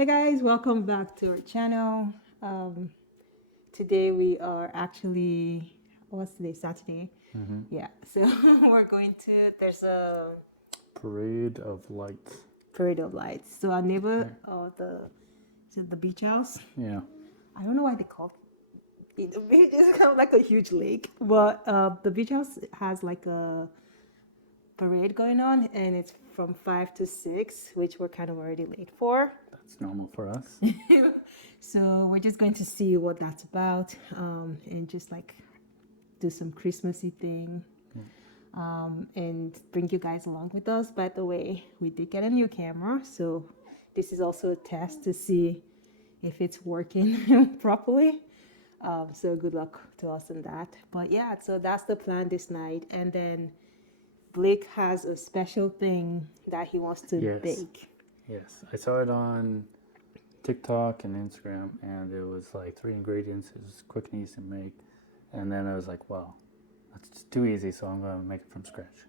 Hey guys, welcome back to our channel. Today we are actually, what's today? Saturday. Yeah, so we're going to, there's a Parade of lights. parade of lights. So our neighbor, is it the beach house? Yeah. I don't know why they call it the beach. It's kind of like a huge lake, but the beach house has like a parade going on, and it's from 5 to 6, which we're kind of already late for. That's normal for us. So we're just going to see what that's about, and just like do some Christmassy thing, and bring you guys along with us. By the way, we did get a new camera, so this is also a test to see if it's working properly. So good luck to us on that. But yeah, so that's the plan this night, and then Blake has a special thing that he wants to Yes. bake. Yes. I saw it on TikTok and Instagram, and it was like 3 ingredients. It was quick and easy to make. And then I was like, wow, that's just too easy, so I'm going to make it from scratch.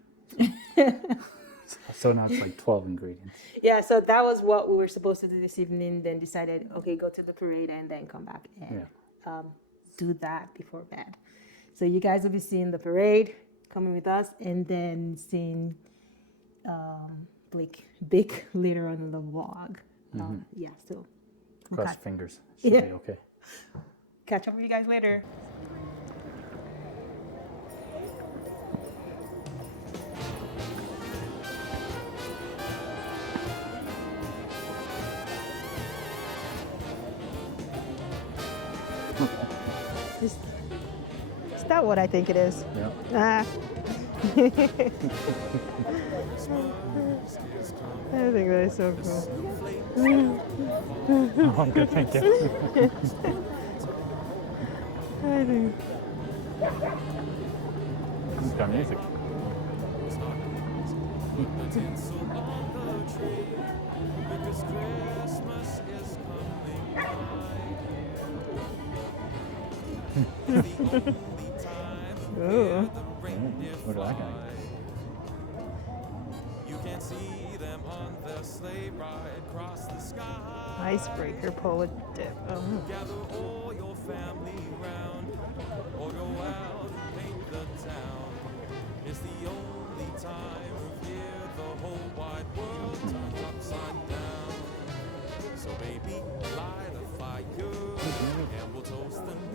So now it's like 12 ingredients. Yeah, so that was what we were supposed to do this evening. Then decided, okay, go to the parade and then come back and do that before bed. So you guys will be seeing the parade, coming with us, and then seeing Blake bake later on in the vlog. Yeah, so Cross fingers. Should Yeah. be okay. catch up with you guys later. Is that what I think it is? Yeah. Ah. I think that is so cool. Oh, good, thank you. I think. It's got music. Ooh. What do I got? Icebreaker poet dip. Oh.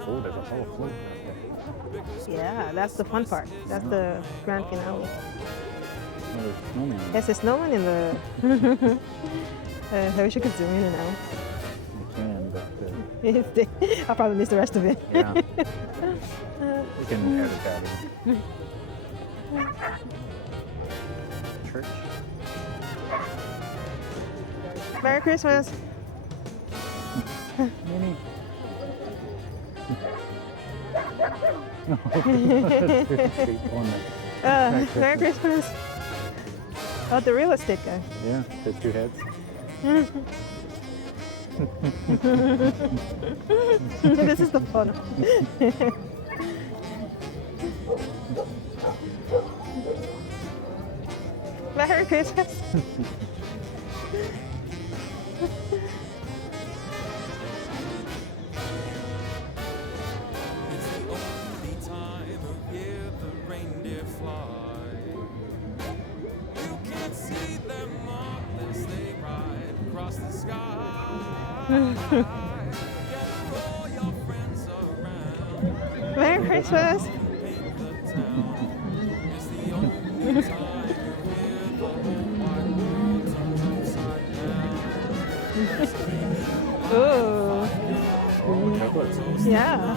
Oh, there's a whole float out there. Yeah, that's the fun part. That's the grand finale. Oh, there's snowman. There's a snowman in the. I wish I could zoom in and out. You can, but I'll probably miss the rest of it. yeah. You can edit that in. Church. Merry Christmas. Minnie. Merry Christmas. Oh, the real estate guy. Yeah, the 2 heads. This is the photo. Merry Christmas. Merry Christmas. Ooh, yeah.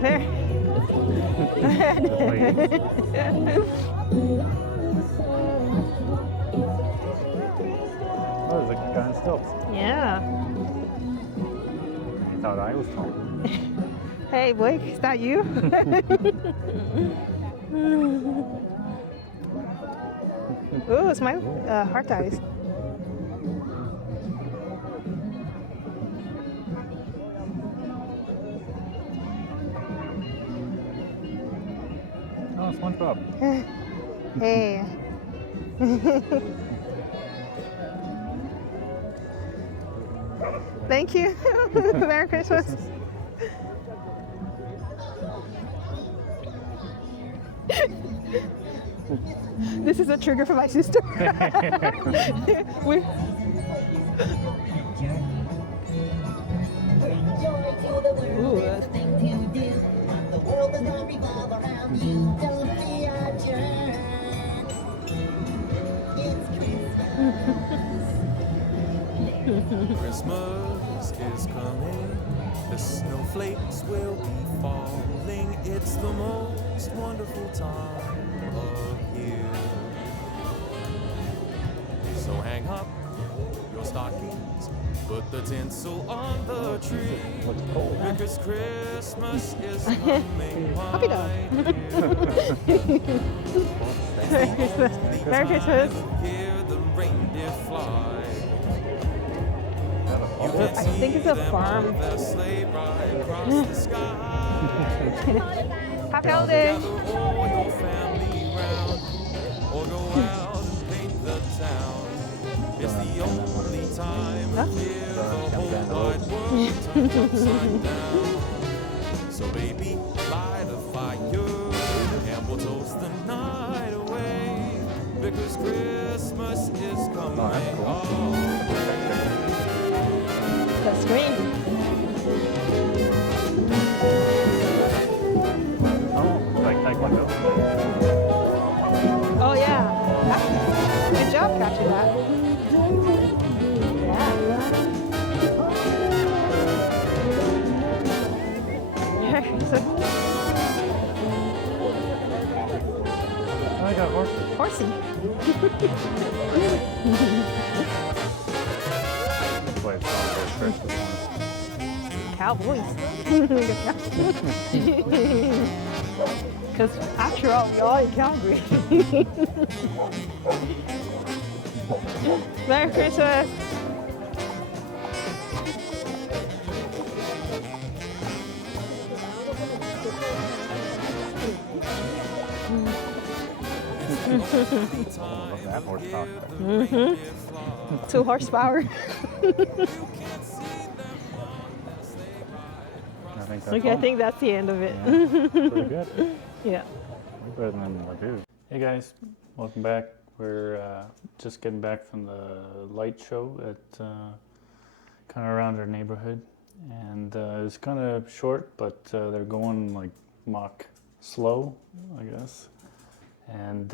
There. Oh, there's a guy on stilts. Yeah. He thought I was tall. Hey, Blake, is that you? Ooh, smile. Heart eyes. SpongeBob. Hey. Thank you. Merry Christmas. This is a trigger for my sister. we Ooh. The world does not revolve around you. Don't be a jerk. It's Christmas. Christmas is coming, the snowflakes will be falling. It's the most wonderful time of year. So hang up your stockings, put the tinsel on the tree. Looks cold. Because Christmas is coming, Puppy dog. Merry Christmas. Merry Christmas. Hear the reindeer fly. I think it's a farm. Their sleigh ride across the sky. Happy holidays. Gather all your family round, or go out and paint the town. It's the only time of year the whole wide world turns upside down. So baby, light a fire, and we'll toast the night away, because Christmas is coming. That's green. Oh, like Taekwondo. Oh yeah. Good job catching that. Yeah. I got horses. Horsey. Play a song for Christmas. Cowboys. Because after all, we are in Calgary. Merry Christmas. Love that horsepower. 2 horsepower. I think that's Okay, I all. think that's the end of it. Yeah, pretty good. Yeah. Better than Lagoon. Hey guys, welcome back. We're just getting back from the light show at kind of around our neighborhood, and it was kind of short, but they're going like mock slow, I guess, and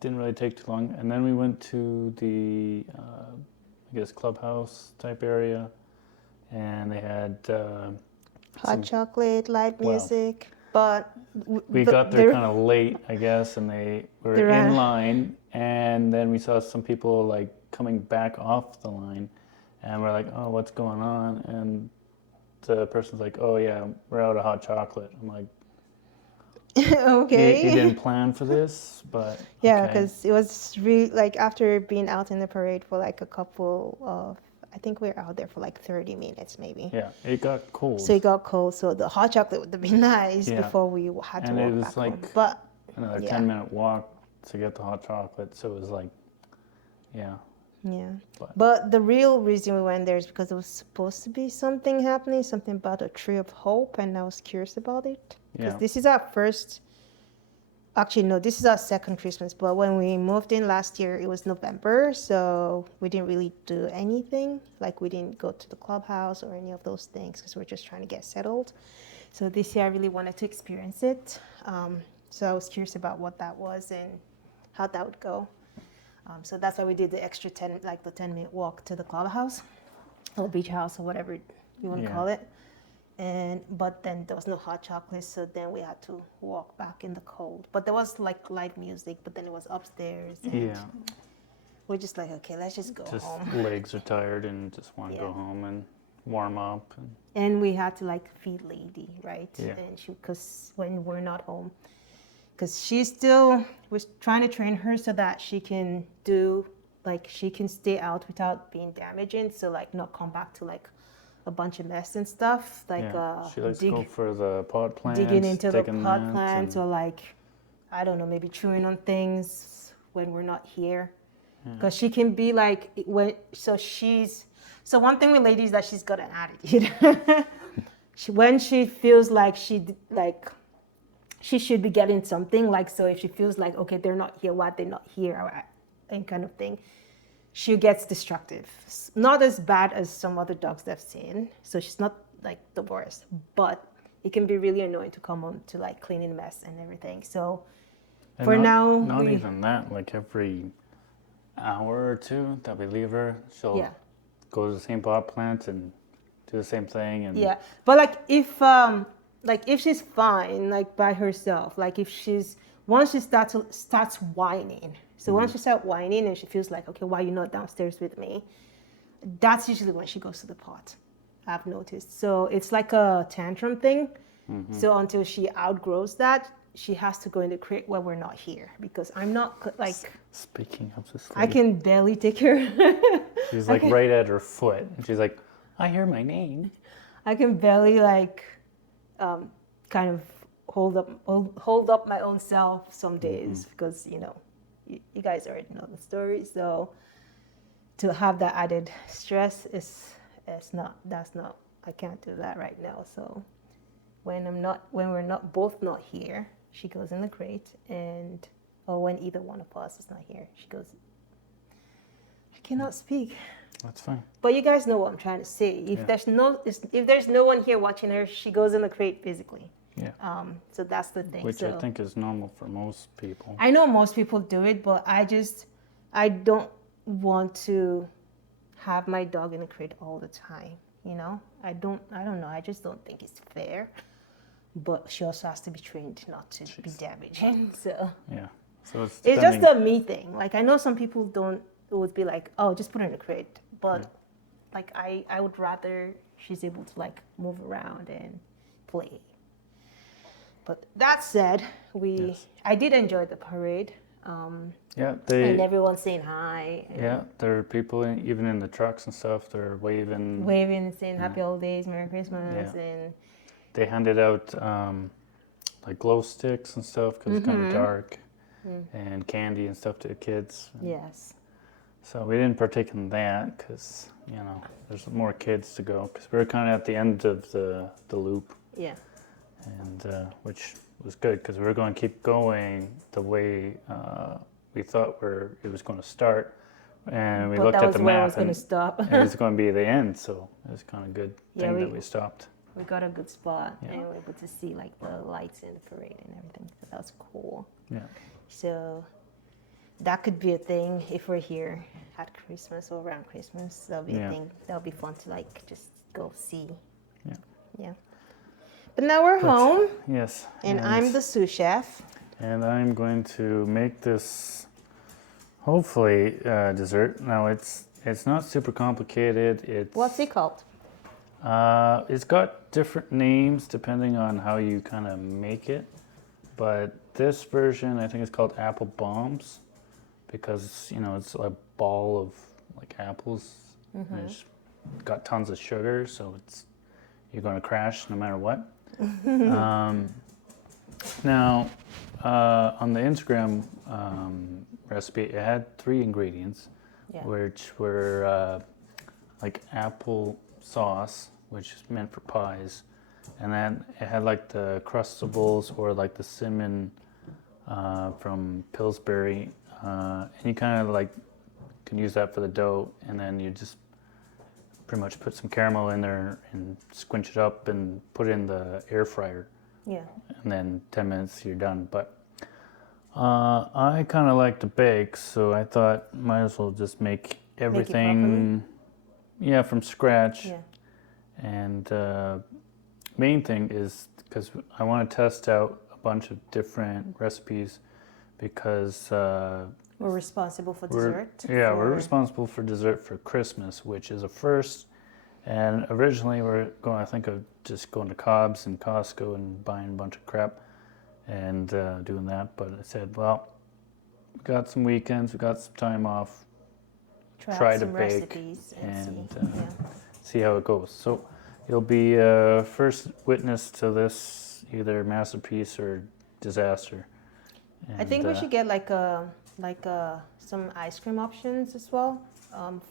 didn't really take too long. And then we went to the I guess clubhouse type area, and they had Hot some- chocolate, light Wow. music, but we got there kind of late, I guess, and they were They ran- in line, and then we saw some people like coming back off the line, and we're like, oh, what's going on? And the person's like, oh yeah, we're out of hot chocolate. I'm like, okay. you didn't plan for this, but Yeah, okay. because it was really like after being out in the parade for like a couple of, I think we were out there for like 30 minutes maybe. Yeah, it got cold. So it got cold. So the hot chocolate would have been nice Yeah. before we had to And it walk was back like- home. But Another yeah. 10-minute walk to get the hot chocolate, so it was like, yeah. yeah. But- But the real reason we went there is because there was supposed to be something happening, something about a tree of hope, and I was curious about it. Because Yeah. this is our first. Actually, no, this is our second Christmas. But when we moved in last year, it was November, so we didn't really do anything. Like we didn't go to the clubhouse or any of those things because we're just trying to get settled. So this year, I really wanted to experience it. So I was curious about what that was and how that would go. So that's why we did the extra 10, like the 10-minute walk to the clubhouse or beach house or whatever you want to Yeah. call it. But then there was no hot chocolate, so then we had to walk back in the cold. But there was like light music, but then it was upstairs. And Yeah, we're just like, okay, let's just go just home. legs are tired and just want to Yeah. go home and warm up. And And we had to like feed Lady, right? Yeah. And because when we're not home, because she's still, we're trying to train her so that she can do, like she can stay out without being damaging. So like not come back to like a bunch of mess and stuff. Like yeah, she likes to go for the pot plants, digging into the taking pot naps, plants and- or like I don't know, maybe chewing on things when we're not here. Because she can be like, so one thing with ladies that she's got an attitude. When she feels like she should be getting something, like, so if she feels like, okay, they're not here, why they're not here, or and kind of thing, she gets destructive. Not as bad as some other dogs that I've seen, so she's not like the worst, but it can be really annoying to come on to like cleaning mess and everything. So And for now, not even that. Like every hour or two that we leave her, she'll go to the same pot plant and do the same thing. And yeah, but like if she's fine, like by herself, like if once she starts whining. So once she starts whining and she feels like, okay, why are you not downstairs with me? That's usually when she goes to the pot, I've noticed. So it's like a tantrum thing. So until she outgrows that, she has to go in the crate when we're not here, because I'm not like. Speaking of this, I can barely take her. She's like right at her foot, and she's like, "I hear my name." I can barely like, kind of hold up my own self some days, because you guys already know the story. So to have that added stress that's not, I can't do that right now. So when we're not here, she goes in the crate, or when either one of us is not here, she goes. I cannot speak. That's fine. But you guys know what I'm trying to say. If there's no one here watching her, she goes in the crate physically. Yeah. So that's the thing. Which I think is normal for most people. I know most people do it, but I don't want to have my dog in the crate all the time. I don't know. I just don't think it's fair. But she also has to be trained not to be damaging. So yeah. So it's just a me thing. Like, I know some people would be like, oh, just put her in a crate. But like I would rather she's able to like move around and play. But that said, I did enjoy the parade. And everyone's saying hi. Yeah, there are people even in the trucks and stuff. They're waving and saying happy holidays, Merry Christmas, and they handed out like glow sticks and stuff because it's kind of dark, and candy and stuff to the kids. Yes. So we didn't partake in that because there's more kids to go, because we were kind of at the end of the loop. Yeah. And which was good, because we were going to keep going the way we thought it was going to start, and we looked at the map and it was going to be the end, so it was kind of good thing that we stopped. We got a good spot, and we were able to see like the lights in the parade and everything, so that was cool. Yeah. So that could be a thing if we're here at Christmas or around Christmas. That'll be a thing. That'll be fun to like just go see. Yeah. Yeah. But now we're home. Yes. And I'm the sous chef. And I'm going to make this, hopefully, dessert. Now it's not super complicated. What's it called? It's got different names depending on how you kind of make it. But this version, I think it's called apple bombs, because it's a ball of like apples. And it's got tons of sugar, so you're going to crash no matter what. Now, on the Instagram recipe, it had 3 ingredients, which were like apple sauce, which is meant for pies, and then it had like the crustables or like the cinnamon from Pillsbury, and you kind of like can use that for the dough, and then you just pretty much put some caramel in there and squinch it up and put it in the air fryer. Yeah. And then 10 minutes you're done. But I kind of like to bake, so I thought might as well just make everything from scratch. Yeah. And main thing is because I want to test out a bunch of different recipes, because we're responsible for dessert. We're responsible for dessert for Christmas, which is a first. And originally we're going to think of just going to Cobb's and Costco and buying a bunch of crap and doing that. But I said, well, we got some weekends, we got some time off, try to bake and see how it goes. So you'll be first witness to this, either masterpiece or disaster. I think we And, should get like some ice cream options as well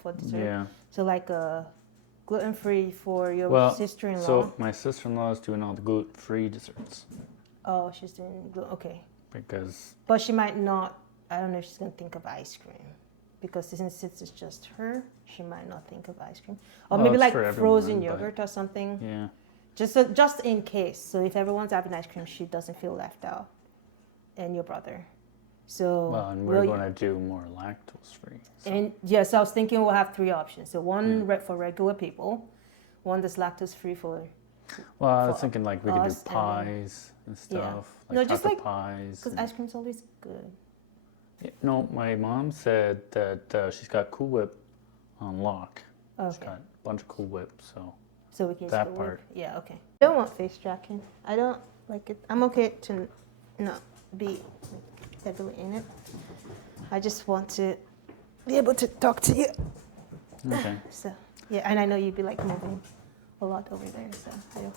for dessert. Yeah. So like gluten-free for your Well, sister-in-law. so my sister-in-law is doing all the gluten-free desserts Oh, she's doing okay. because But she might not. I don't know if she's gonna think of ice cream because since it's just her, she might not think of ice cream. Or Well, maybe it's like for frozen everyone, but- yogurt or something. yeah. Just in case. So if everyone's having ice cream, she doesn't feel left out, and your brother. So Well, and we're we'll- going to do more lactose-free. So. And yes, I was thinking we'll have 3 options. So one for regular people, one that's lactose-free for. Well, I was for thinking like we could do us and then- pies and stuff. No, Like just chocolate like- pies. Because and- ice cream's always good. Yeah, no, my mom said that she's got Cool Whip on lock. She's Okay. got a bunch of Cool Whip, so So we can that just go part. With, yeah, okay. I don't want face tracking. I don't like it. I'm okay to not be heavily in it. I just want to be able to talk to you. okay. So yeah, and I know you'd be like moving a lot over there. So yeah.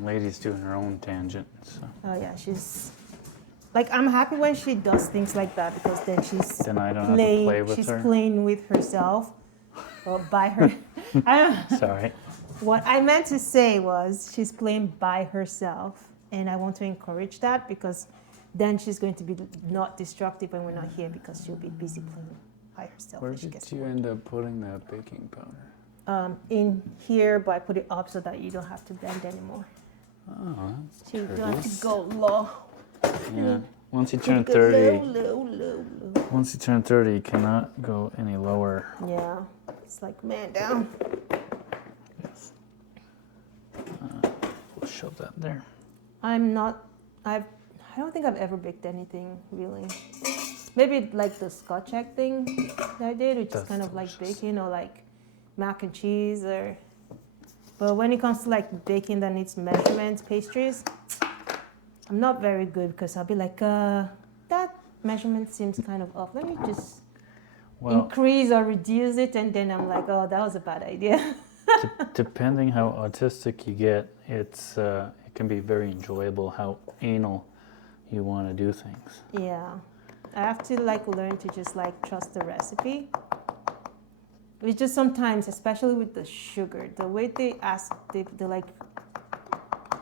Lady's doing her own tangent. So Oh yeah, she's like I'm happy when she does things like that because then she's then I don't have to play with she's her. playing with herself or by her. I don't, Sorry. what I meant to say was she's playing by herself, and I want to encourage that because then she's going to be not destructive when we're not here because she'll be busy playing by herself. Where when she did gets to you work. end up putting that baking powder? In here, but I put it up so that you don't have to bend anymore. Oh, that's So you don't have courteous. to go low. Yeah. Once you turn Go 30, low. once you turn 30, you cannot go any lower. Yeah, it's like man down. Yes. We'll shove that there. I don't think I've ever baked anything really. Maybe like the Scotch egg thing that I did, which is That's kind of like delicious. baking or like mac and cheese or. But when it comes to like baking that needs measurements, pastries, I'm not very good because I'll be like, that measurement seems kind of off. Let me just Well, increase or reduce it, and then I'm like, oh, that was a bad idea. depending how autistic you get, it can be very enjoyable how anal you want to do things. Yeah, I have to like learn to just like trust the recipe. It's just sometimes, especially with the sugar, the way they ask, they're like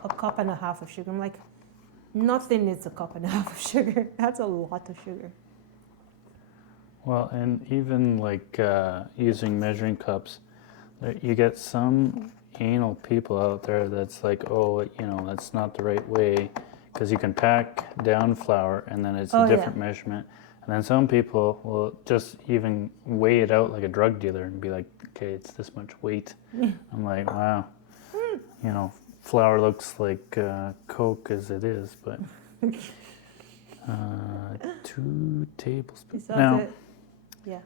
1.5 cups of sugar. I'm like, nothing is 1.5 cups of sugar. That's a lot of sugar. Well, and even like using measuring cups, you get some anal people out there that's like, oh, that's not the right way, because you can pack down flour and then it's Oh, a yeah. different measurement. And then some people will just even weigh it out like a drug dealer and be like, okay, it's this much weight. I'm like, wow, flour looks like Coke as it is, but 2 tablespoons. Is that Now, it? Yeah.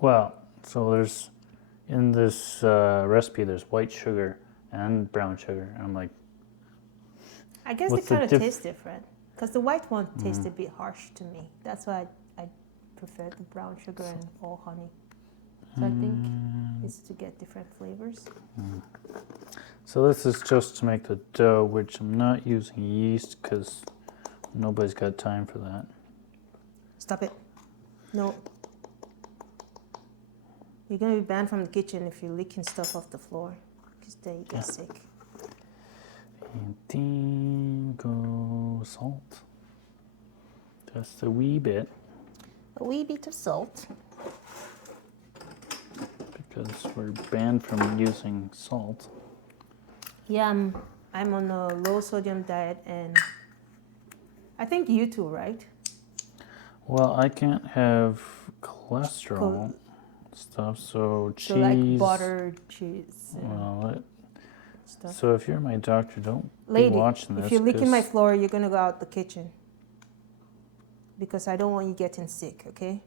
well, so there's in this recipe, there's white sugar and brown sugar. I'm like, I guess What's they the kind of diff- taste different because the white one tastes a bit harsh to me. That's why I prefer the brown sugar and all honey. So I think it's to get different flavors. so this is just to make the dough, which I'm not using yeast because nobody's got time for that. Stop it. No. You're going to be banned from the kitchen if you're licking stuff off the floor because then you get sick. And then go salt. Just a wee bit, A wee bit of salt. because we're banned from using salt. Yeah, I'm on a low sodium diet and I think you too, right? Well, I can't have cholesterol stuff, so cheese. So like butter, cheese, and Well, stuff. so if you're my doctor, don't Lady, be watching this. if you're licking my 'cause- floor, you're gonna go out the kitchen because I don't want you getting sick, okay?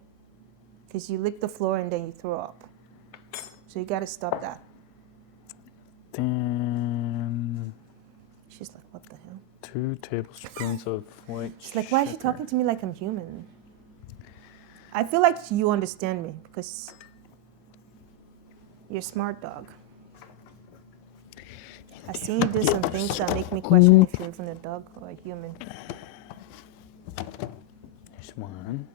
Because you lick the floor and then you throw up. So you gotta stop that. Then She's like, what the hell? 2 tablespoons of white She's like, why is she sugar. talking to me like I'm human? I feel like you understand me because you're a smart dog. I've seen you do some things that make me question if you're even a dog or a human. one.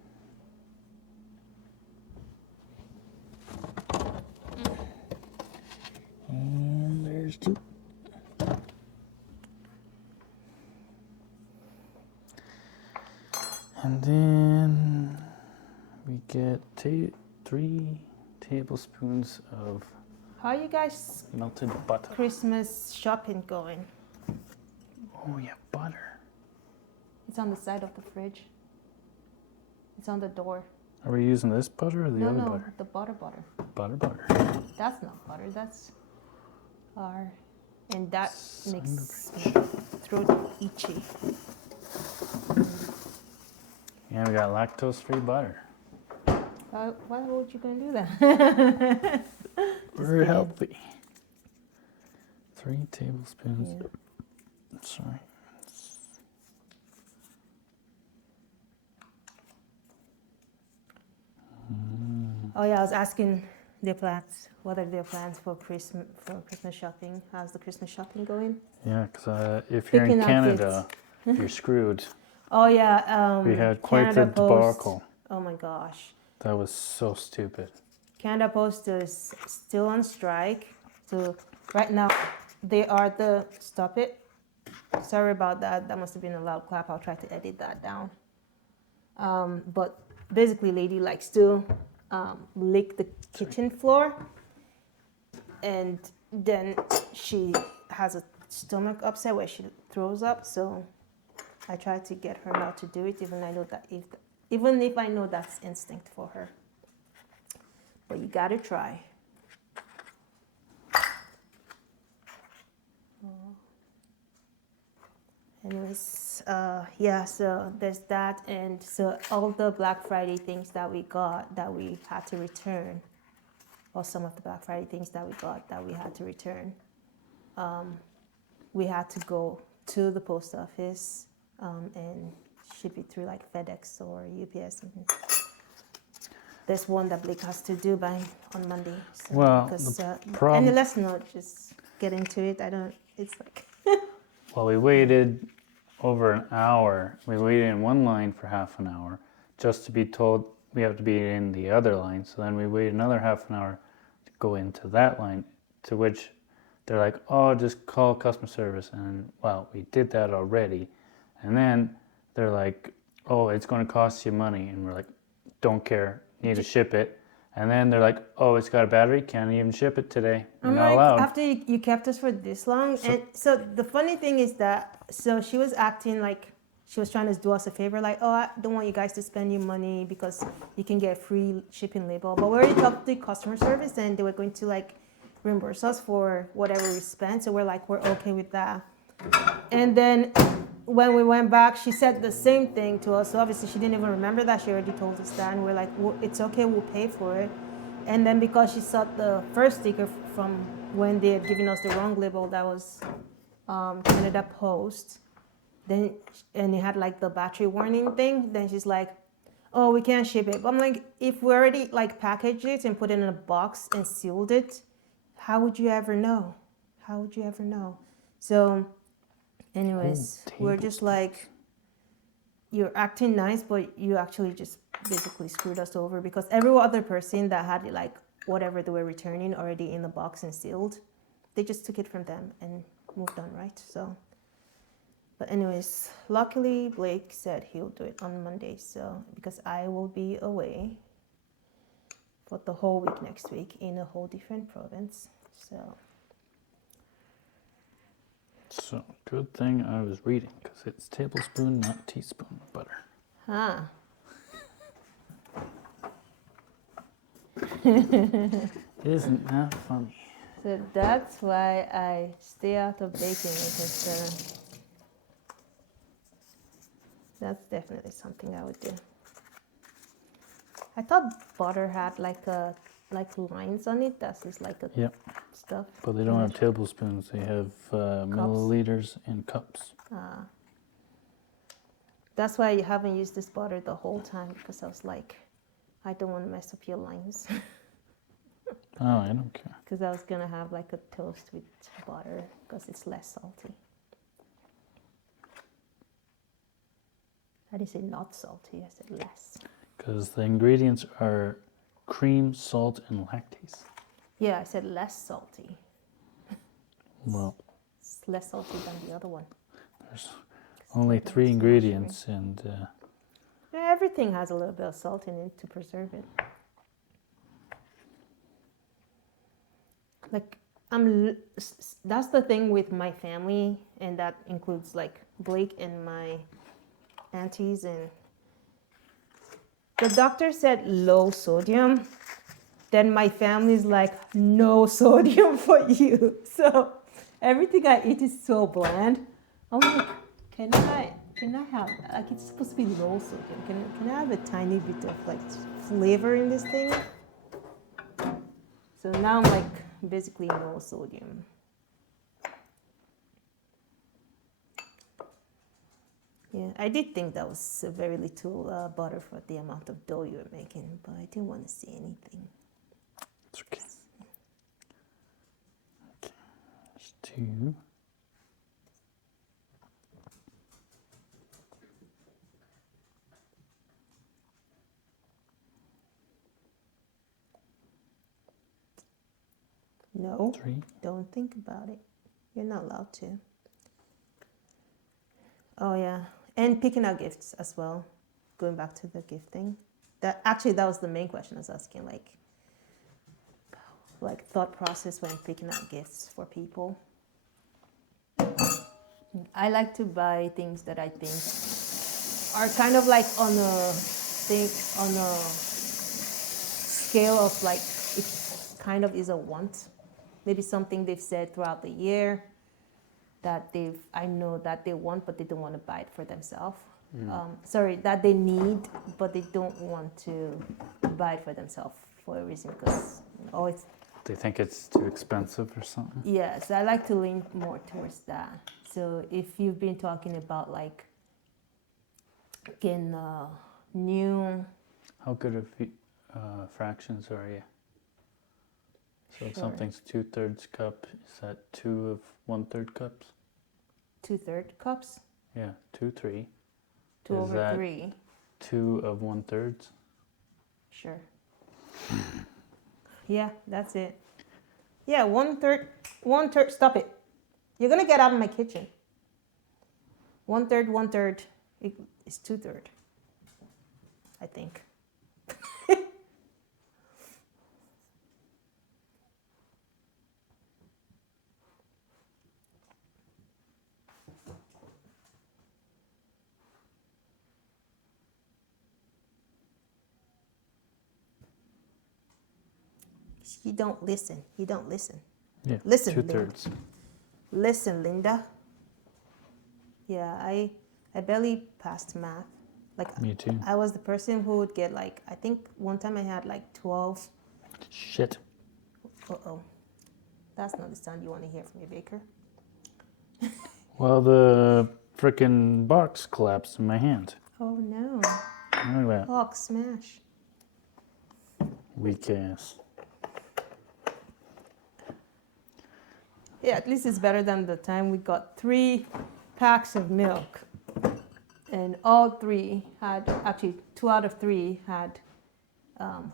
And there's two. And then we get 3 tablespoons of How are you guys melted butter. Christmas shopping going? Oh yeah, butter. It's on the side of the fridge. It's on the door. Are we using this butter or the other butter? The butter. Butter. That's not butter. That's our, and that Son makes of my throat itchy. Yeah, we got lactose-free butter. Why would you gonna do that? Very healthy. 3 tablespoons. Yeah. Sorry. Oh yeah, I was asking their plans. What are their plans for Christmas shopping? How's the Christmas shopping going? Yeah, because if you're in Picking Canada, you're screwed. Oh yeah, We had quite Canada the Post. debacle. Oh my gosh, That was so stupid. Canada Post is still on strike. So right now, they are the stop it. Sorry about that. That must have been a loud clap. I'll try to edit that down. But basically, lady likes to lick the kitchen floor, and then she has a stomach upset where she throws up. So I try to get her not to do it, even if I know that's instinct for her. But you gotta try. Anyways, yeah, so there's that, and so all the Black Friday things that we got that we had to return, or some of the Black Friday things that we got that we had to return, we had to go to the post office and ship it through like FedEx or UPS. And there's one that Blake has to do on Monday. So, Well, because, the problem- and let's not just get into it. It's like. Well, we waited over an hour. We waited in one line for half an hour just to be told we have to be in the other line. So then we waited another half an hour to go into that line, to which they're like, oh, just call customer service. And, well, we did that already. And then they're like, oh, it's going to cost you money. And we're like, don't care, need to ship it. And then they're like, oh, it's got a battery, can't even ship it today. You're not allowed. After you kept us for this long. And so the funny thing is that, so she was acting like she was trying to do us a favor, like, oh, I don't want you guys to spend your money because you can get free shipping label. But we already talked to customer service and they were going to like reimburse us for whatever we spent. So we're like, we're okay with that. And then when we went back, she said the same thing to us. So obviously she didn't even remember that. She already told us that. And we're like, well, it's okay, we'll pay for it. And then because she saw the first sticker from when they had given us the wrong label, that was Canada Post, then, and it had like the battery warning thing, then she's like, oh, we can't ship it. But I'm like, if we already like packaged it and put it in a box and sealed it, how would you ever know? How would you ever know? So anyways, we're just like, you're acting nice, but you actually just basically screwed us over, because every other person that had like whatever they were returning already in the box and sealed, they just took it from them and moved on, right? So, but anyways, luckily Blake said he'll do it on Monday, so because I will be away for the whole week next week in a whole different province. So, good thing I was reading, because it's tablespoon, not teaspoon butter. Huh. Isn't that funny? So that's why I stay out of baking, because that's definitely something I would do. I thought butter had like lines on it. That's just like a Yep. stuff. But they don't have tablespoons. They have milliliters and cups. That's why I haven't used this butter the whole time, because I was like, I don't want to mess up your lines. Oh, I don't care. Because I was gonna have like a toast with butter, because it's less salty. I didn't say not salty, I said less. Because the ingredients are cream, salt, and lactase. Yeah, I said less salty. Well, It's less salty than the other one. there's only other 3 one's ingredients, and Yeah, everything has a little bit of salt in it to preserve it. Like that's the thing with my family, and that includes like Blake and my aunties, and the doctor said low sodium. Then my family's like no sodium for you. So everything I eat is so bland. I'm like, can I have, like, it's supposed to be low sodium. Can I have a tiny bit of like flavor in this thing? So now I'm like basically no sodium. Yeah, I did think that was a very little butter for the amount of dough you were making, but I didn't want to see anything. it's okay. Okay, there's 2. No, 3. don't think about it. You're not allowed to. Oh yeah, and picking out gifts as well. Going back to the gift thing. That was the main question I was asking, like thought process when picking out gifts for people. I like to buy things that I think are kind of like on a scale of like it kind of is a want. Maybe something they've said throughout the year that I know that they want, but they don't want to buy it for themselves. That they need, but they don't want to buy it for themselves for a reason, because it's They think it's too expensive or something. yes, I like to lean more towards that. So if you've been talking about like getting new, How good of fractions are you? So if Sure. something's 2/3 cup, is that 2 of 1/3 cups? 2/3 cups, Yeah, 2, 3. 2 Is over that- 3, 2 of 1/3. sure. Yeah, that's it. Yeah, 1/3. Stop it! You're gonna get out of my kitchen. 1/3 is 2/3. I think. You don't listen. You don't listen. Yeah, Listen, 2/3. Listen, Linda. Yeah, I barely passed math. Like Me too. I was the person who would get like, I think one time I had like 12. Shit. Uh-oh. That's not the sound you want to hear from your baker. Well, the frickin' box collapsed in my hand. Oh no. Look at that. Hawk smash. Weak ass. Yeah, at least it's better than the time we got 3 packs of milk. And all 3 had, actually 2 out of 3 had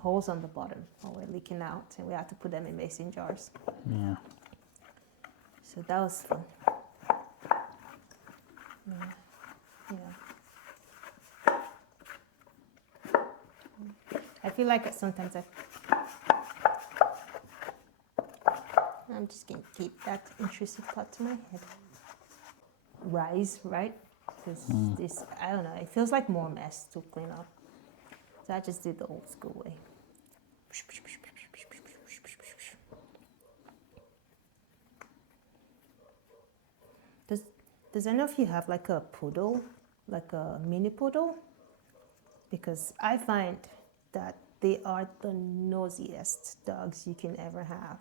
holes on the bottom or were leaking out, and we had to put them in mason jars. Yeah. So that was fun. Yeah. I feel like sometimes I'm just going to keep that intrusive thought to my head. Rice, right? Because this, I don't know, it feels like more mess to clean up. So I just did the old school way. Does any of you have like a poodle, like a mini poodle? Because I find that they are the nosiest dogs you can ever have.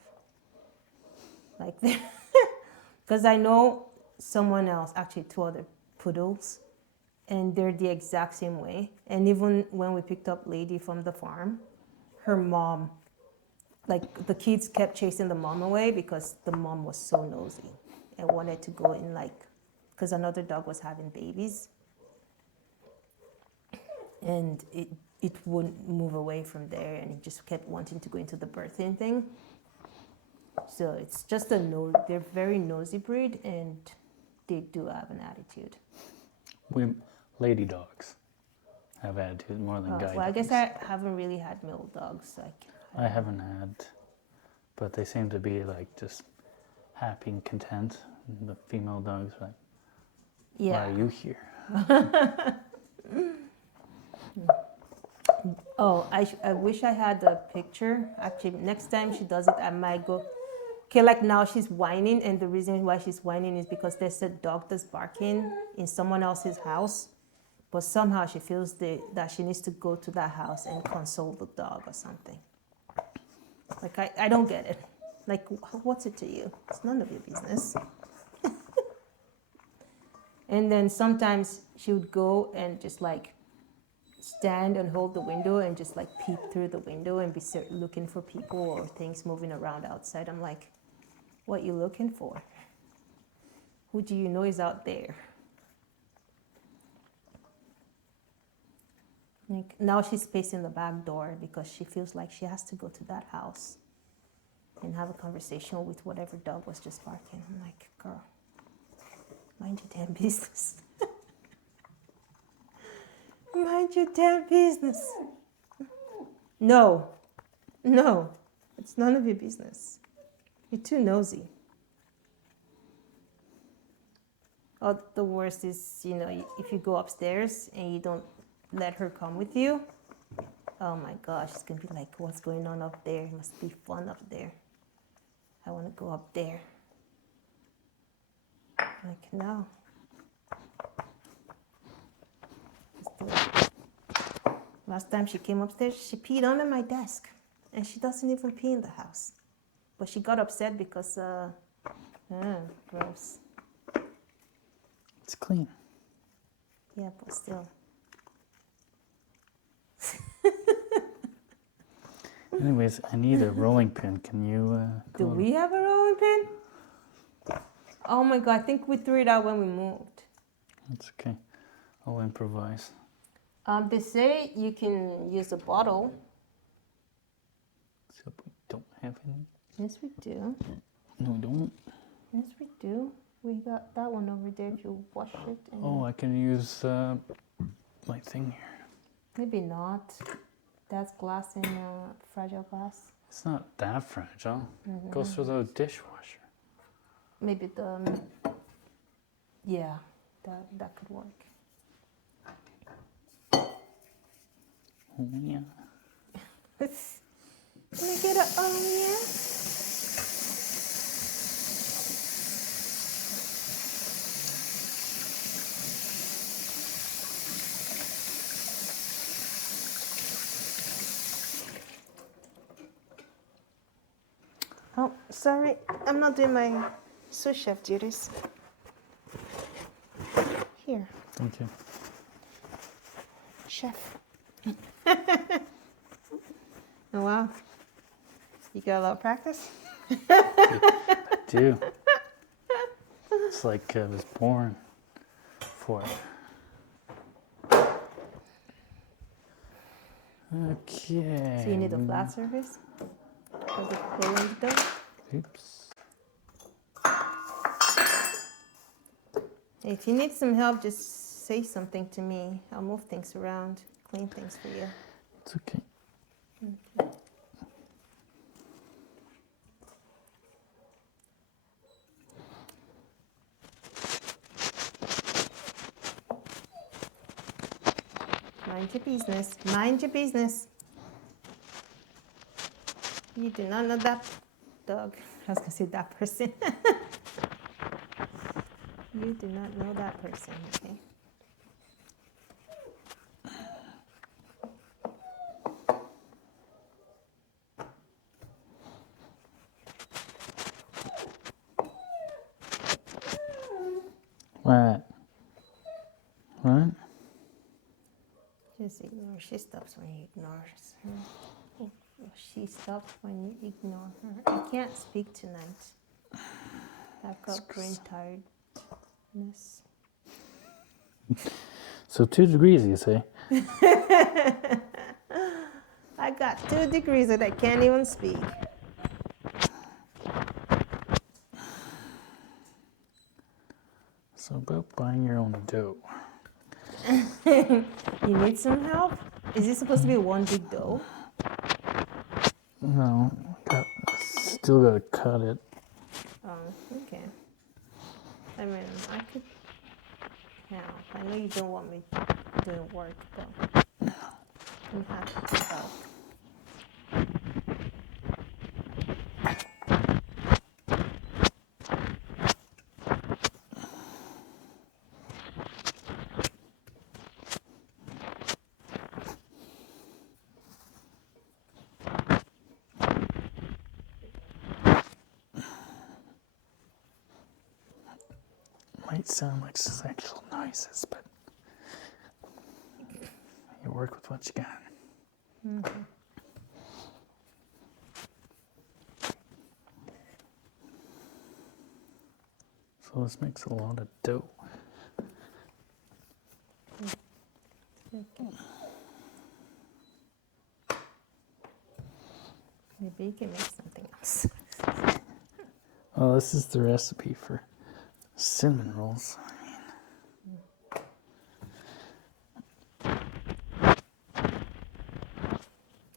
Like, because I know someone else, actually 2 other poodles, and they're the exact same way. And even when we picked up Lady from the farm, her mom, like the kids kept chasing the mom away because the mom was so nosy and wanted to go in, like, because another dog was having babies. and it wouldn't move away from there, and it just kept wanting to go into the birthing thing. So it's just they're very nosy breed, and they do have an attitude. Lady dogs have attitude more than guy Well, I dogs. guess I haven't really had male dogs. I haven't had, but they seem to be like just happy and content. And the female dogs are like, Yeah. why are you here? Oh, I wish I had a picture. Actually, next time she does it, I might go. Okay, like now she's whining, and the reason why she's whining is because there's a dog that's barking in someone else's house, but somehow she feels that she needs to go to that house and console the dog or something. Like, I don't get it. Like, what's it to you? It's none of your business. And then sometimes she would go and just like stand and hold the window and just like peep through the window and be looking for people or things moving around outside. I'm like, what you looking for? Who do you know is out there? Like, now she's pacing the back door because she feels like she has to go to that house and have a conversation with whatever dog was just barking. I'm like, girl, mind your damn business. Mind your damn business. No, it's none of your business. You're too nosy. Oh, the worst is, if you go upstairs and you don't let her come with you, oh my gosh, it's gonna be like, what's going on up there? It must be fun up there. I want to go up there. Like, no. Last time she came upstairs, she peed under my desk, and she doesn't even pee in the house. But she got upset because, gross. It's clean. Yeah, but still. Anyways, I need a rolling pin. Can you Do we have a rolling pin? Oh my God, I think we threw it out when we moved. That's okay. I'll improvise. They say you can use a bottle. So we don't have any? Yes, we do. No, we don't. Yes, we do. We got that one over there if you wash it. And Oh, I can use my thing here. maybe not. That's glass and fragile glass. It's not that fragile. It goes through the dishwasher. Maybe yeah, that could work. Oh, yeah. Can I get a yeah? Oh, sorry, I'm not doing my sous chef duties. Here, Thank you. chef. Oh, wow. You got a lot of practice? I do. It's like I was born for it. Okay. So you need a flat surface for the hole in the dough? Oops. If you need some help, just say something to me. I'll move things around, clean things for you. It's okay. Mind your business. Mind your business. You do not know that dog. I was going to say that person. You do not know that person, okay? What? What? Just ignore. She stops when you ignore her. She stops when you ignore her. I can't speak tonight. I've got brain tiredness. So 2 degrees, you say? I got 2 degrees and I can't even speak. So about buying your own dough. You need some help? Is it supposed to be one big dough? No, still gotta cut it. Oh, okay. I mean, I could help. I know you don't want me doing work, but I'm happy to help. Might sound like sexual noises, but you work with what you got. So this makes a lot of dough. Maybe you can make something else. Well, this is the recipe for cinnamon rolls.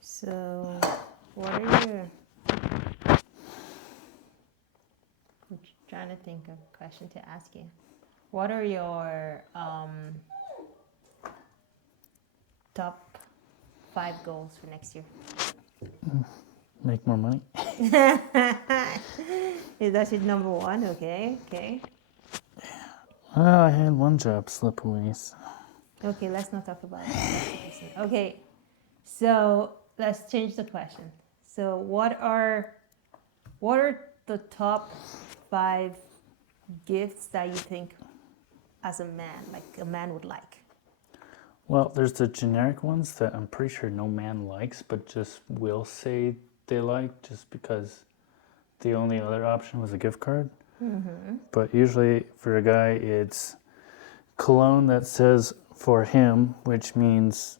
So, what are your... I'm trying to think of a question to ask you. What are your top 5 goals for next year? Make more money. Is that your number 1? Okay, okay. Well, I had one job slip away. So. Okay, let's not talk about it. Okay, so let's change the question. So what are the top 5 gifts that you think as a man, like a man would like? Well, there's the generic ones that I'm pretty sure no man likes, but just will say they like just because the only other option was a gift card. Mm-hmm. But usually for a guy, it's cologne that says for him, which means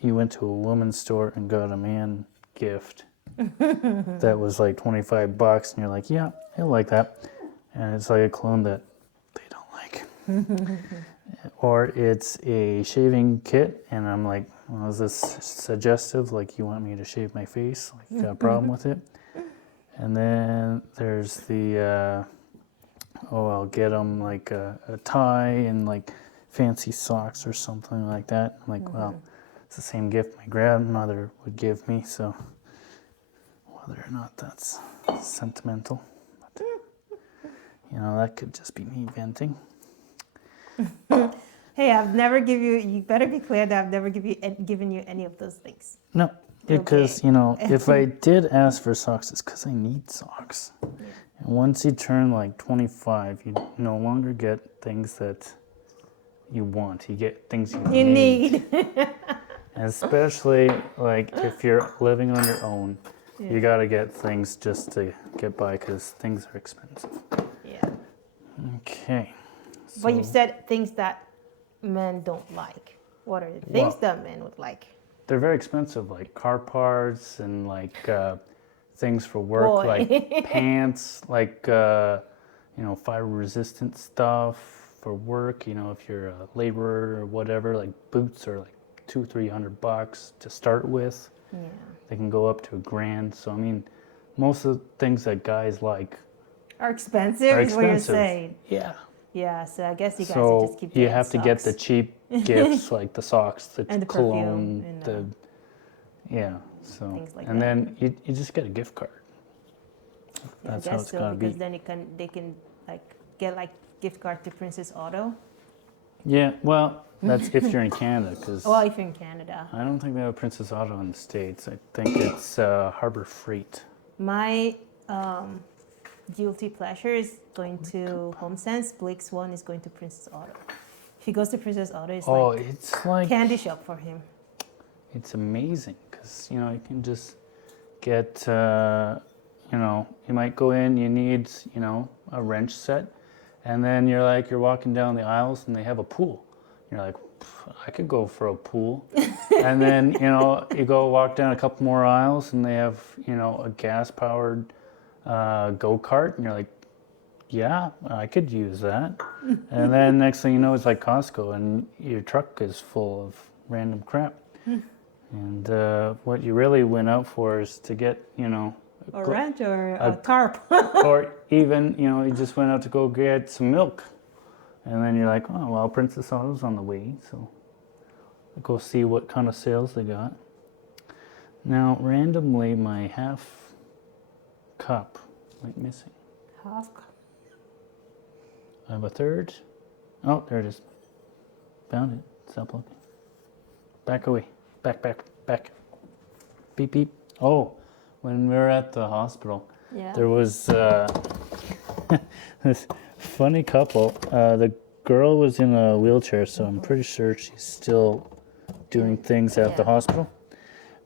you went to a woman's store and got a man gift that was like $25 and you're like, yeah, he'll like that. And it's like a cologne that they don't like. Or it's a shaving kit and I'm like, well, is this suggestive? Like you want me to shave my face? Like you got a problem with it? And then there's the, I'll get them like a tie and like fancy socks or something like that. I'm like, well, it's the same gift my grandmother would give me, so whether or not that's sentimental, but that could just be me venting. Hey, I've never give you. You better be clear that I've never given you any of those things. No, because if I did ask for socks, it's because I need socks. Yeah. And once you turn like 25, you no longer get things that you want. You get things you need. And especially like if you're living on your own, you got to get things just to get by because things are expensive. Yeah. Okay. So, but you said things that men don't like. What are the things that men would like? They're very expensive, like car parts and like things for work, like pants, like fire-resistant stuff for work. If you're a laborer or whatever, like boots are like $200-300 to start with. Yeah. They can go up to $1,000. So I mean, most of the things that guys like are expensive. Is what you're saying? Yeah. Yeah. So I guess you guys should just keep. You have socks. to get the cheap gifts like the socks, the cologne, perfume, So things like and that. then you just get a gift card. That's how it's gotta be. Because then they can like get like gift card to Princess Auto. Yeah, well, that's if you're in Canada, because. Well, if you're in Canada. I don't think they have Princess Auto in the States. I think it's Harbor Freight. My guilty pleasure is going to HomeSense. Blake's one is going to Princess Auto. If he goes to Princess Auto, it's like candy shop for him. It's amazing because you can just get you might go in, you need a wrench set, and then you're walking down the aisles and they have a pool. You're like, I could go for a pool. And then, you go walk down a couple more aisles and they have, a gas-powered go-kart. And you're like, yeah, I could use that. And then next thing you know, it's like Costco and your truck is full of random crap. And what you really went out for is to get, Or rent or a tarp. or even, you just went out to go get some milk. And then you're like, oh, well, Princess Auto's on the way, so I'll go see what kind of sales they got. Now, randomly, my half cup went missing. Half cup. I have a third. Oh, there it is. Found it. Stop looking. Back away. Back. Beep, beep. Oh, when we were at the hospital, Yeah. there was this funny couple. The girl was in a wheelchair, so I'm pretty sure she's still doing things at the Yeah. hospital.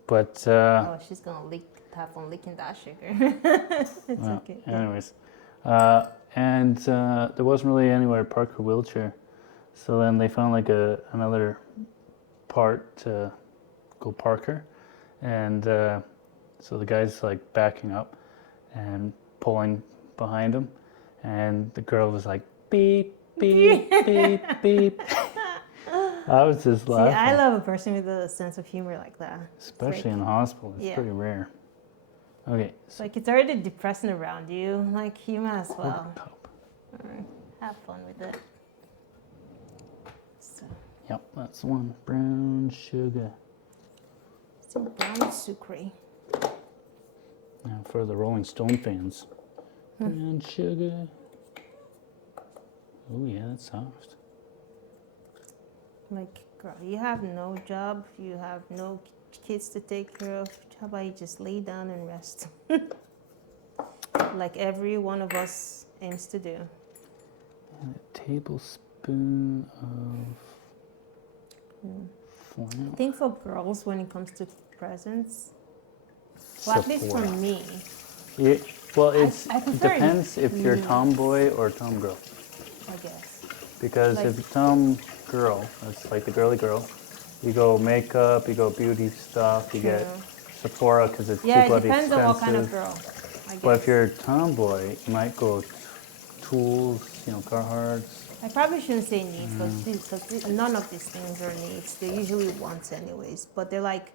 But Oh, she's gonna have fun licking that sugar. It's okay. anyways, and there wasn't really anywhere to park her wheelchair, so then they found like another part to go park her, and so the guy's like backing up and pulling behind him, and the girl was like beep beep beep beep. I was just See, laughing. I love a person with a sense of humor like that. Especially in the hospital, it's Yeah. pretty rare. Okay, It's like it's already depressing around you. Like you might as well cup. have fun with it. So, Yep, that's the one. Brown sugar. it's a brown sucre. Now for the Rolling Stone fans. Brown sugar. Oh yeah, that's soft. Like, girl, you have no job, you have no kids to take care of. How about you just lay down and rest? Like every one of us aims to do. And a tablespoon of I flour. think for girls, when it comes to presents, well, at least for Sephora. me, Yeah, well, I it prefer depends if you're neat. tomboy or tomgirl. I guess. Because Like- if you're tomgirl, that's like the girly girl, you go makeup, you go beauty stuff, you get True. Sephora because it's Yeah, too it bloody depends on what kind of expensive. girl. I guess. But if you're a tomboy, you might go tools, Carhartts. I probably shouldn't say needs because none of these things are needs. They're usually wants anyways, but they're like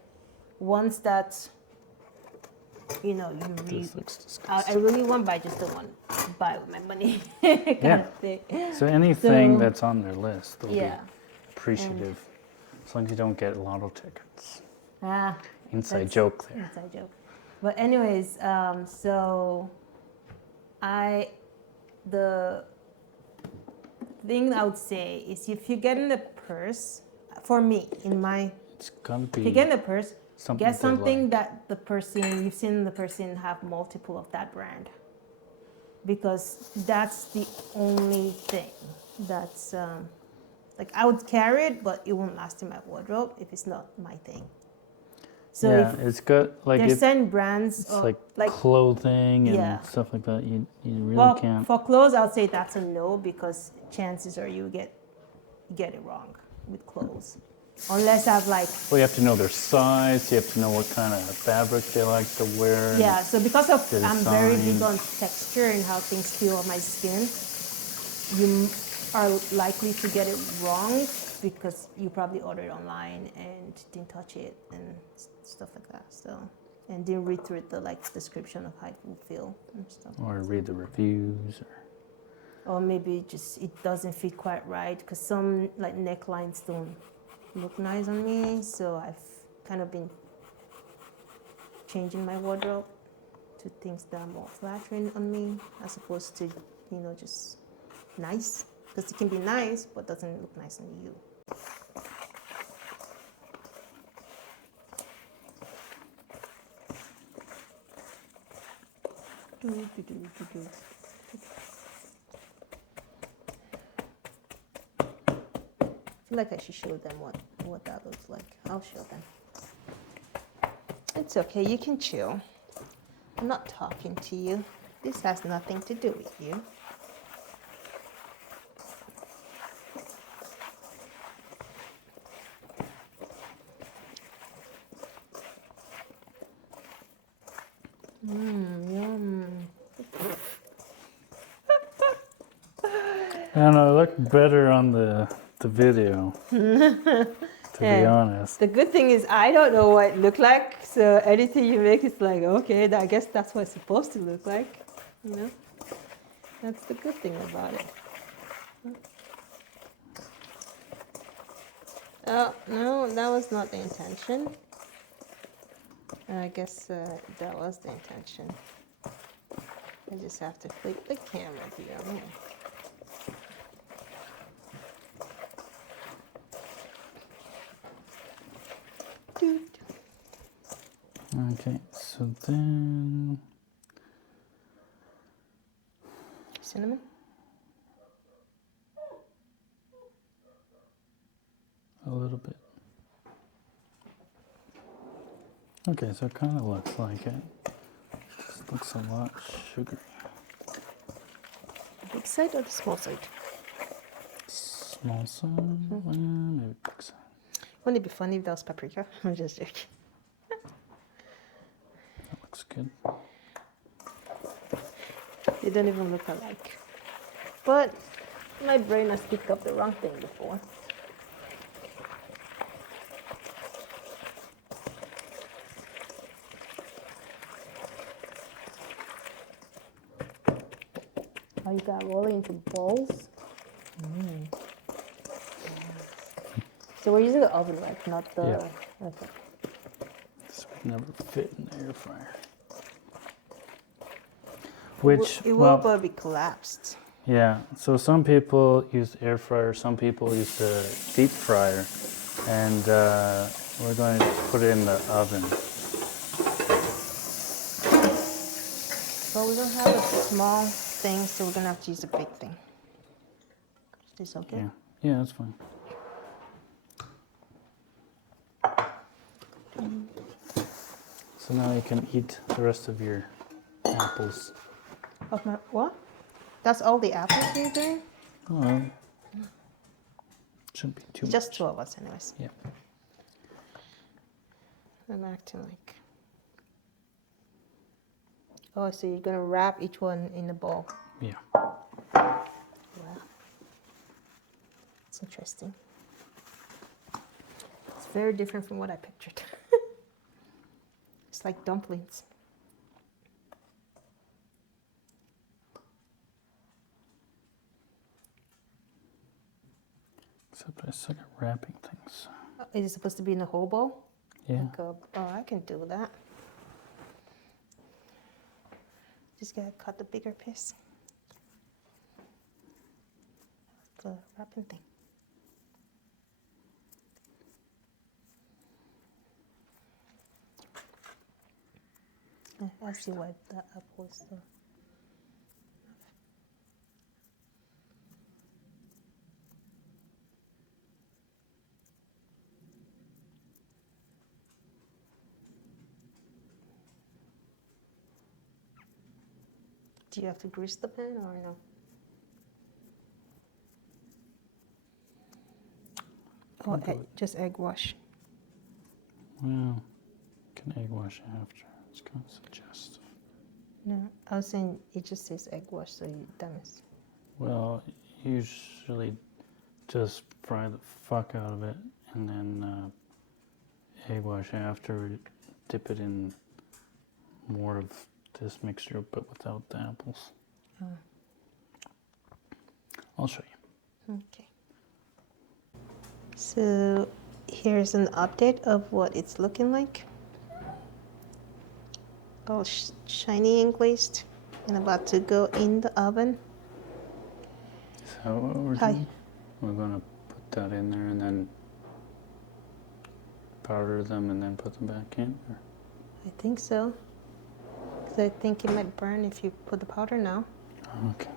ones that you really. This looks I disgusting. really want, but I just don't want to buy with my money. kind Yeah. of thing. So anything So- that's on their list, they'll Yeah. be appreciative. As long as you don't get lotto tickets. Ah, Inside That's- joke there. inside joke. But anyways, so the thing I would say is if you get in a purse, for me, It's gotta if you be get in a purse, something get they something like. that you've seen the person have multiple of that brand, because that's the only thing that's like I would carry it, but it won't last in my wardrobe if it's not my thing. So Yeah, if it's good. Like there's if certain brands, it's or, like clothing and Yeah. stuff like that, you really well, can't. for clothes, I would say that's a no because chances are you get it wrong with clothes, unless I've like. Well, you have to know their size. You have to know what kind of fabric they like to wear. and- Yeah, so because of the I'm very big design. on texture and how things feel on my skin, you are likely to get it wrong because you probably ordered online and didn't touch it and stuff like that. So and didn't read through the description of how it will feel and stuff. Or read the reviews. Or maybe just it doesn't fit quite right because some necklines don't look nice on me. So I've kind of been changing my wardrobe to things that are more flattering on me as opposed to just nice, because it can be nice but doesn't look nice on you. I feel like I should show them what that looks like. I'll show them. It's okay, you can chill. I'm not talking to you. This has nothing to do with you. And I look better on the video, to be Yeah. honest. The good thing is I don't know what it looked like, so anything you make is like, okay, I guess that's what it's supposed to look like, you know? That's the good thing about it. Oh, no, that was not the intention. I guess that was the intention. I just have to flip the camera the other way. Doot. Okay, so then Cinnamon? a little bit. Okay, so it kind of looks like it. Just looks a lot sugary. The big side or the small side? Small side, maybe big side. Wouldn't it be funny if that was paprika? I'm just joking. That looks good. They don't even look alike. But my brain has picked up the wrong thing before. Oh, you got roll it into balls? So we're using the oven, right? Not the... Yeah. Okay. This would never fit in the air fryer. Which, It will well, probably collapsed. yeah. So some people use the air fryer, some people use the deep fryer, and we're going to put it in the oven. So we don't have a small thing, so we're gonna have to use a big thing. Is this okay? Yeah, that's fine. So now you can eat the rest of your apples. Of my what? That's all the apples you're doing? Oh, shouldn't be too It's much. just 2 of us, anyways. Yeah. I'm acting like. Oh, so you're gonna wrap each one in a bowl. Yeah. Wow. It's interesting. It's very different from what I pictured. It's like dumplings. Except I suck at wrapping things. Oh, is it supposed to be in a whole bowl? Yeah. Like I can do that. Just gotta cut the bigger piece. The wrapping thing. I see why the apple is so. Do you have to grease the pan or no? Oh, just egg wash. Well, can egg wash after. It's kind of suggestive. No, I was saying it just says egg wash, so you dummies. Well, usually just fry the fuck out of it and then egg wash after. Dip it in more of this mixture, but without the apples. I'll show you. Okay. So here's an update of what it's looking like. All shiny and glazed and about to go in the oven. Is that what we're doing? We're going to put that in there and then powder them and then put them back in? Or? I think so. Because I think it might burn if you put the powder now. Okay.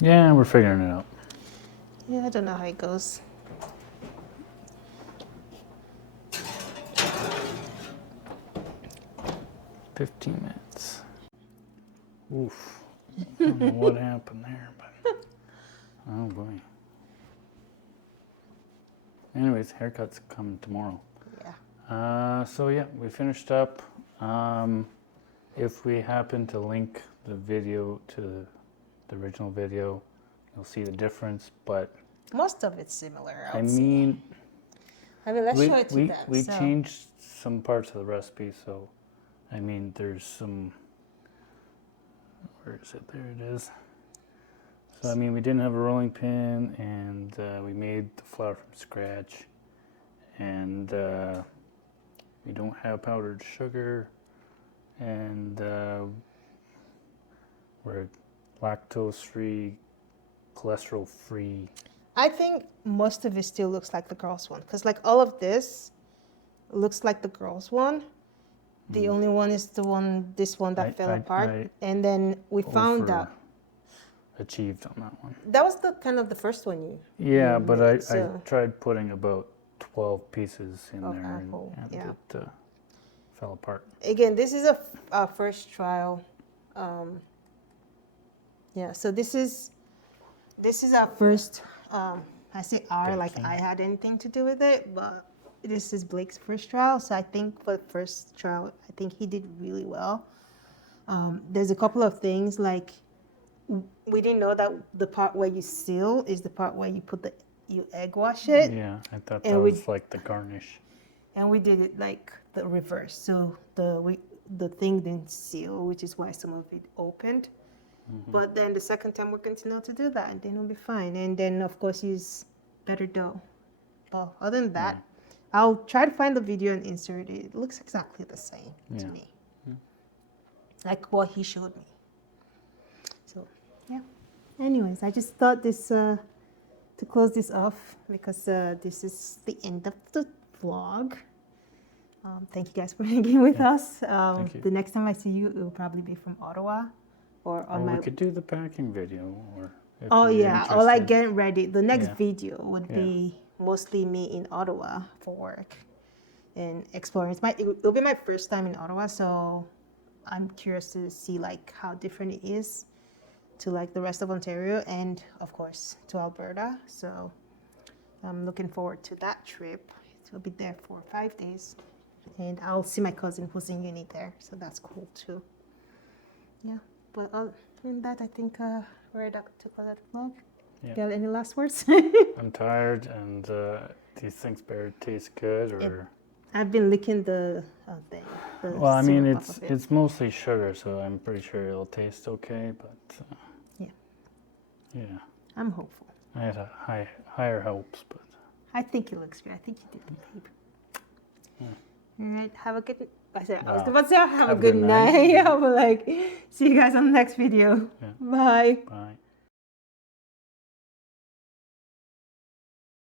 Yeah, we're figuring it out. Yeah, I don't know how it goes. $15 minutes. Oof. I don't know what happened there, but oh boy. Anyways, haircut's coming tomorrow. Yeah. So yeah, we finished up. If we happen to link the video to the original video, you'll see the difference. But Most of it's similar. I mean, let's we show it to we, them. we So, changed some parts of the recipe, so I mean, there's some. Where is it? There it is. So I mean, we didn't have a rolling pin, and we made the flour from scratch, and we don't have powdered sugar, and we're lactose-free, cholesterol-free. I think most of it still looks like the girls' one, because like all of this looks like the girls' one. The only one is this one that fell apart, and then we found out Achieved on that one. that was the kind of the first one you. Yeah, but I so- tried putting about 12 pieces in Of there, apple, and yeah. it fell apart. Again, this is a first trial. Yeah, so this is our first. I say our like Baking. I had anything to do with it, but this is Blake's first trial. So I think for the first trial, I think he did really well. There's a couple of things like we didn't know that the part where you seal is the part where you egg wash it. Yeah, I thought And that we- was like the garnish. And we did it like the reverse. So the thing didn't seal, which is why some of it opened. But then the second time we're going to know to do that, and then it'll be fine. And then of course use better dough. But other than that, I'll try to find the video and insert it. It looks exactly the same to Yeah. me, like what he showed me. So yeah. Anyways, I just thought this to close this off because this is the end of the vlog. Thank you guys for hanging with us. Thank you. The next time I see you, it will probably be from Ottawa or on Or my. we could do the packing video, or if Oh you're yeah, or like interested. getting ready. The next Yeah. video would Yeah. be mostly me in Ottawa for work and exploring. It'll be my first time in Ottawa, so I'm curious to see like how different it is to like the rest of Ontario and of course to Alberta. So I'm looking forward to that trip. It'll be there for 5 days, and I'll see my cousin who's in uni there, so that's cool too. Yeah, but other than that, I think we're at to close that vlog. Yeah. Got any last words? I'm tired, and do you think bear tastes good, or? I've been licking the thing. The Well, I mean, syrup off of it. it's mostly sugar, so I'm pretty sure it'll taste okay. But Yeah. yeah, I'm hopeful. I had higher hopes, but I think it looks great. I think you did the paper. All right. Have a good. I was Wow. about to say have a good night. Yeah, but like, see you guys on the next video. Yeah. Bye. bye.